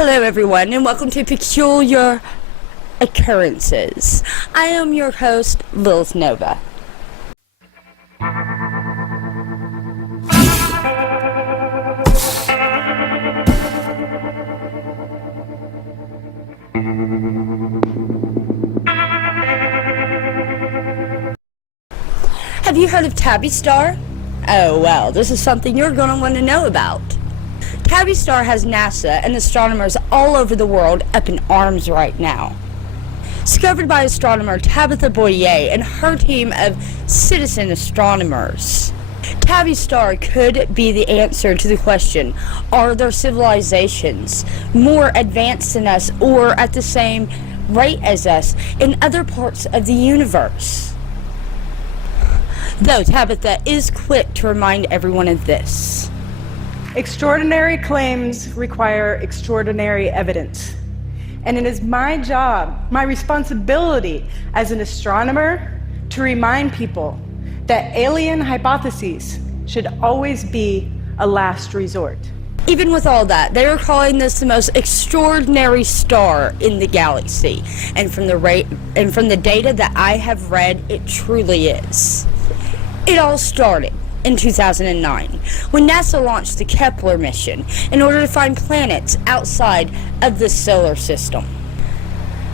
Hello everyone, and welcome to Peculiar Occurrences. I am your host, Lilith Nova. Have you heard of Tabbys Star? Oh well, this is something you're going to want to know about. Tabbys Star has NASA and astronomers all over the world up in arms right now. Discovered by astronomer Tabitha Boyer and her team of citizen astronomers, Tabbys Star could be the answer to the question, are there civilizations more advanced than us or at the same rate as us in other parts of the universe? Though Tabitha is quick to remind everyone of this. Extraordinary claims require extraordinary evidence. And it is my job, my responsibility as an astronomer to remind people that alien hypotheses should always be a last resort. Even with all that, they are calling this the most extraordinary star in the galaxy. And from the data that I have read, it truly is. It all started in 2009, when NASA launched the Kepler Mission in order to find planets outside of the solar system.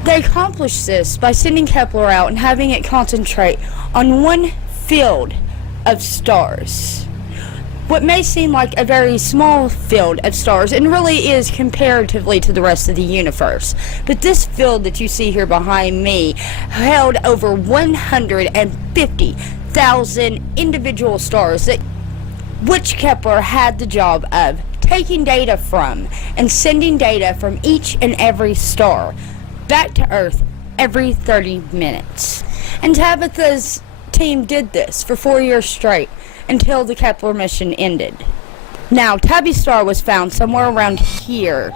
They accomplished this by sending Kepler out and having it concentrate on one field of stars. What may seem like a very small field of stars, and really is comparatively to the rest of the universe. But this field that you see here behind me held over 150,000 individual stars, which Kepler had the job of taking data from and sending data from each and every star back to Earth every 30 minutes. And Tabitha's team did this for 4 years straight until the Kepler mission ended. Now, Tabbys Star was found somewhere around here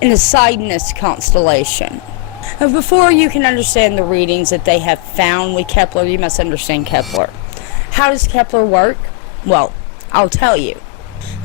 in the Cygnus constellation. Now, before you can understand the readings that they have found with Kepler, you must understand Kepler. How does Kepler work? Well, I'll tell you.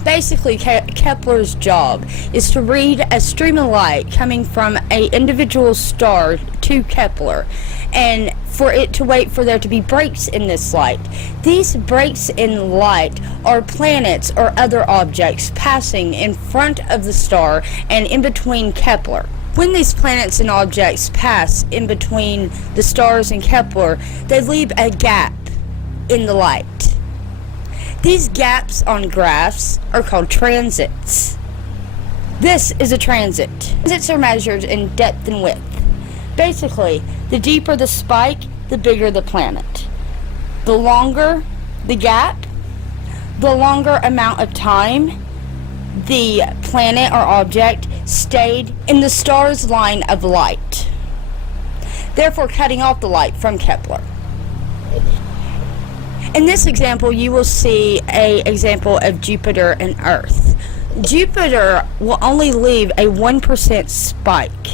Basically, Kepler's job is to read a stream of light coming from an individual star to Kepler, and for it to wait for there to be breaks in this light. These breaks in light are planets or other objects passing in front of the star and in between Kepler. When these planets and objects pass in between the stars and Kepler, they leave a gap in the light. These gaps on graphs are called transits. This is a transit. Transits are measured in depth and width. Basically, the deeper the spike, the bigger the planet. The longer the gap, the longer amount of time the planet or object stayed in the star's line of light, therefore cutting off the light from Kepler. In this example, you will see an example of Jupiter and Earth. Jupiter will only leave a 1% spike,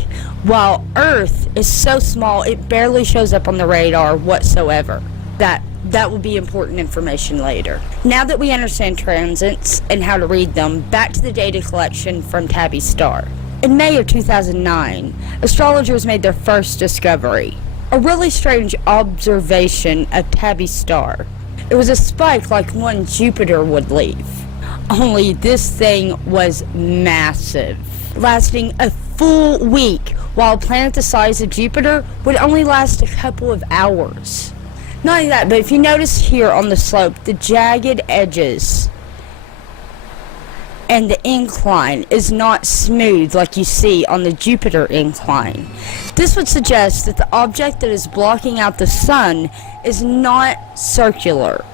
while Earth is so small it barely shows up on the radar whatsoever. That will be important information later. Now that we understand transits and how to read them, back to the data collection from Tabbys Star. In May of 2009, astrologers made their first discovery, a really strange observation of Tabbys Star. It was a spike like one Jupiter would leave, only this thing was massive, lasting a full week, while a planet the size of Jupiter would only last a couple of hours. Not only that, but if you notice here on the slope, the jagged edges and the incline is not smooth like you see on the Jupiter incline. This would suggest that the object that is blocking out the sun is not circular.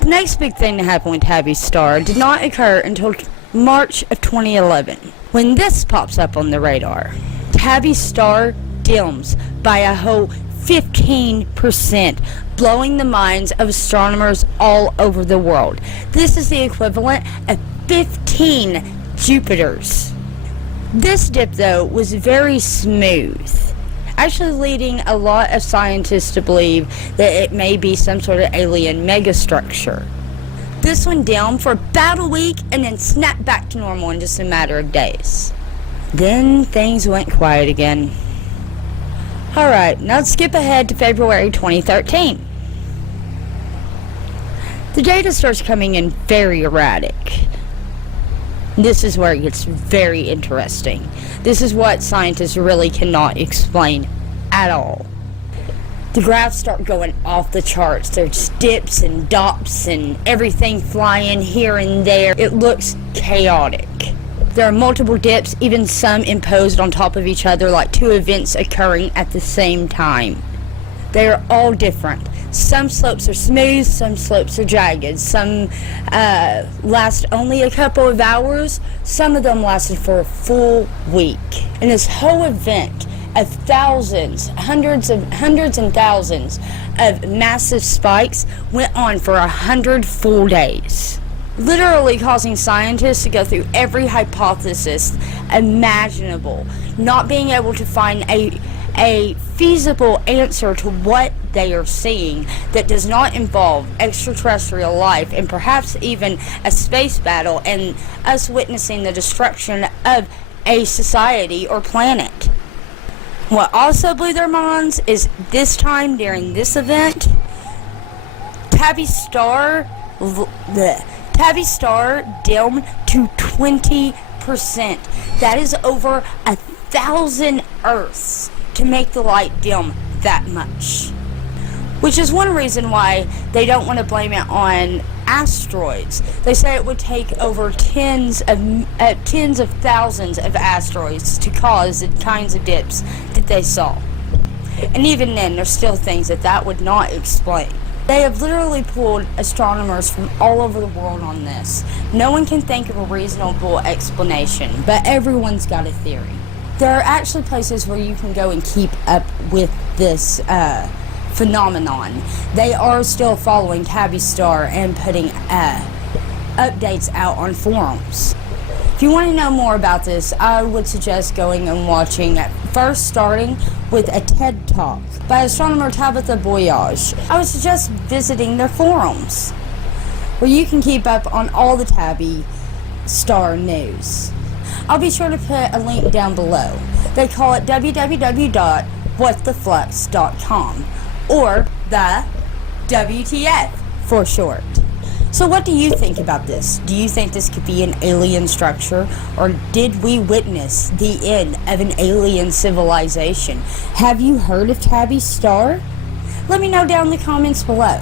The next big thing to happen with Tabbys Star did not occur until March of 2011, when this pops up on the radar. Tabbys Star dims by a whole 15%, blowing the minds of astronomers all over the world. This is the equivalent of 15 Jupiters. This dip, though, was very smooth, actually leading a lot of scientists to believe that it may be some sort of alien megastructure. This went down for about a week and then snapped back to normal in just a matter of days. Then things went quiet again. Alright, now let's skip ahead to February 2013. The data starts coming in very erratic. This is where it gets very interesting. This is what scientists really cannot explain at all. The graphs start going off the charts. There's dips and dops and everything flying here and there. It looks chaotic. There are multiple dips, even some imposed on top of each other, like two events occurring at the same time. They are all different. Some slopes are smooth, some slopes are jagged. Some last only a couple of hours. Some of them lasted for a full week. And this whole event of thousands, hundreds and thousands of massive spikes went on for 100 full days. Literally causing scientists to go through every hypothesis imaginable, not being able to find a feasible answer to what they are seeing that does not involve extraterrestrial life and perhaps even a space battle and us witnessing the destruction of a society or planet. What also blew their minds is this time during this event, Tabbys Star dimmed to 20%. That is over 1,000 Earths to make the light dim that much. Which is one reason why they don't want to blame it on asteroids. They say it would take over tens of thousands of asteroids to cause the kinds of dips that they saw. And even then, there's still things that would not explain. They have literally pulled astronomers from all over the world on this. No one can think of a reasonable explanation, but everyone's got a theory. There are actually places where you can go and keep up with this phenomenon. They are still following Tabbys Star and putting updates out on forums. If you want to know more about this, I would suggest going and watching, first starting with a TED Talk by astronomer Tabitha Boyage. I would suggest visiting their forums, where you can keep up on all the Tabbys Star news. I'll be sure to put a link down below. They call it www.whattheflux.com, or the WTF for short. So what do you think about this? Do you think this could be an alien structure, or did we witness the end of an alien civilization? Have you heard of Tabbys Star? Let me know down in the comments below.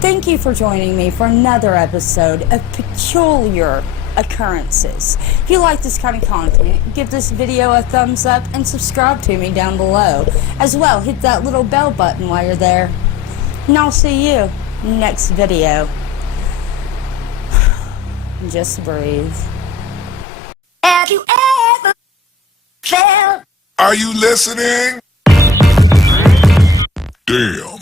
Thank you for joining me for another episode of Peculiar Occurrences. If you like this kind of content, give this video a thumbs up and subscribe to me down below. As well, hit that little bell button while you're there. And I'll see you next video. Just breathe. Have you ever felt? Are you listening? Damn.